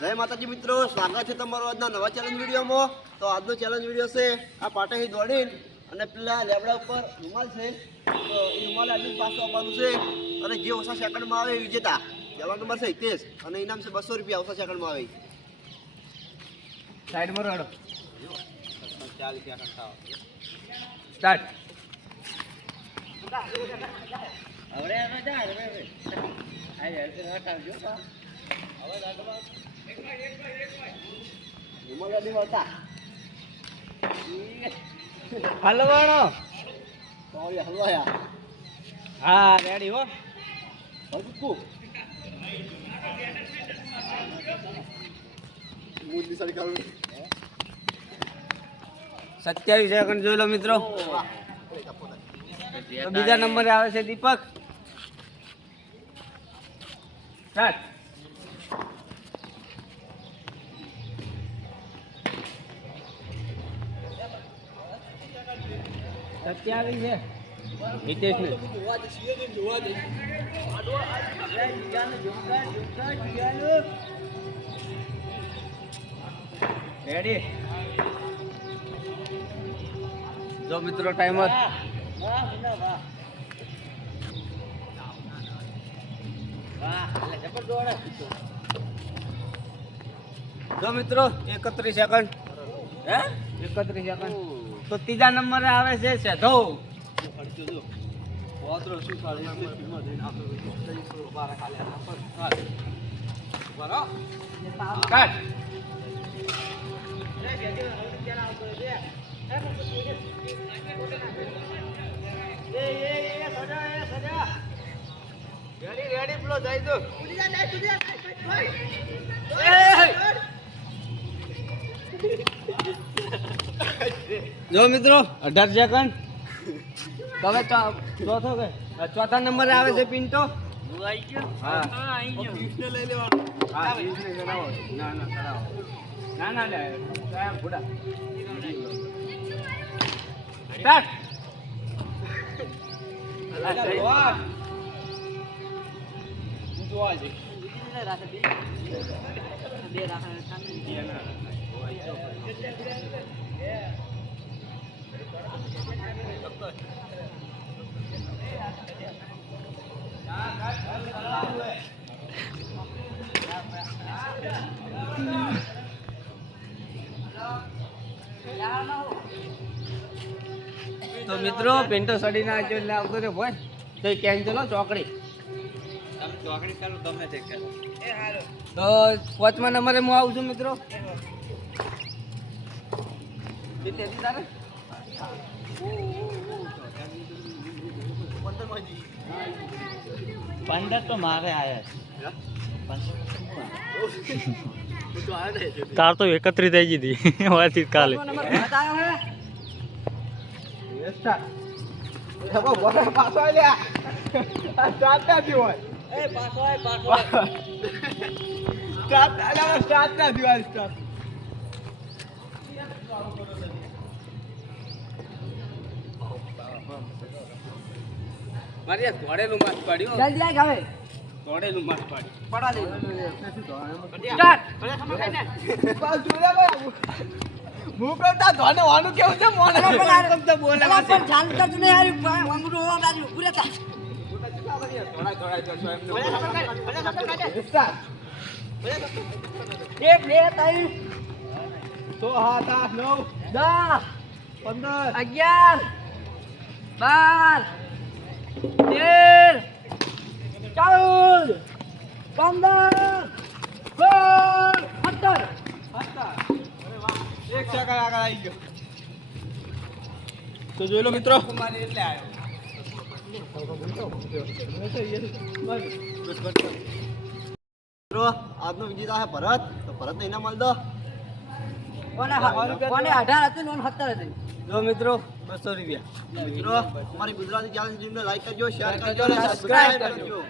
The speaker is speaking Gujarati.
જય માતાજી મિત્રો, સ્વાગત છે તમારો આજના નવા ચેલેન્જ વિડીયોમાં. તો આજનો ચેલેન્જ વિડીયો છે આ પાટાથી દોડીને અને પેલા લેબડા ઉપર રૂમાલ છે, તો એ રૂમાલ આજની પાછું આપવાનું છે અને જે ઓછા સેકન્ડમાં આવે એ વિજેતા. પહેલો નંબર છે હિતેશ અને ઇનામ છે 200 રૂપિયા ઓછા સેકન્ડમાં આવે. સાઈડમાં રડો. 40 સેકન્ડ થાવ સ્ટાર્ટ. હવે એનો જા હવે આ યાર તો હટાવજો રૂમાલ આદી વળતા હલવાણો. તો હવે હલવાયા હા રેડી હો. હલકું મૂડની સાડી કાઢું 27 સેકન્ડ જોઈ લો મિત્રો. તો બીજા નંબરે આવે છે દીપક. સ્ટાર્ટ. સત્યાવીસ છે હિતેશ ને. રેડી. જો મિત્રો ટાઈમર. જો મિત્રો 31 સેકન્ડ. હે 31 સેકન્ડ. તો ત્રીજા નંબરે આવે છે સેધો. જો મિત્રો 18 સેકન્ડ. હવે ચોથો કે ચોથા નંબરે આવે છે પિન્ટો. હા આવી ગયો લઈ લેવાનું. હા ના ના લે ભૂડા. સ્ટાર્ટ. તો મિત્રો પિન્ટો સડી ના આજો એટલે આવતો રે ભાઈ. તો કેન્સલ ચોકડી. તમે ચોકડી ચાલો તમે ચેક કરો તો પાંચમા નંબરે હું આવું છું મિત્રો. પંદર તો મારે આયા તાર તો 31 થઈ ગઈ હતી વાતચીત કાલે. પાછો લ્યા સ્ટાર્ટ નથી હોય. એ પાછો આય સ્ટાર્ટ નથી હોય. સ્ટાર્ટ મારી ઘોડેલું માસ પાડ્યું. જલ્દી આય ગાવે ઘોડેલું માસ પાડ્યું. પડા દે સ્ટાર્ટ. હું કરતા ધોને વાનું કેવું છે મોને તો બોલે અલા પણ ચાલુ કરજો ને યાર વાંગડો ઓમ રાજી ઉરે તા એક બે ત્રણ 6 7 8 9 10 15 11 12 13 14 15 એક સેકન્ડ આગળ આવી ગયો. તો જોઈ લો મિત્રો. કુમારી એટલે આવ્યો. મિત્રો આજનો વિજેતા છે ભરત. તો ભરતને ઇનામ મળી દો. કોને 18 હતી ને 17 હતી. જો મિત્રો 200 રૂપિયા. મિત્રો અમારી ગુજરાતી ચેનલ ટીમને લાઈક કરજો, શેર કરજો અને સબસ્ક્રાઇબ કરજો.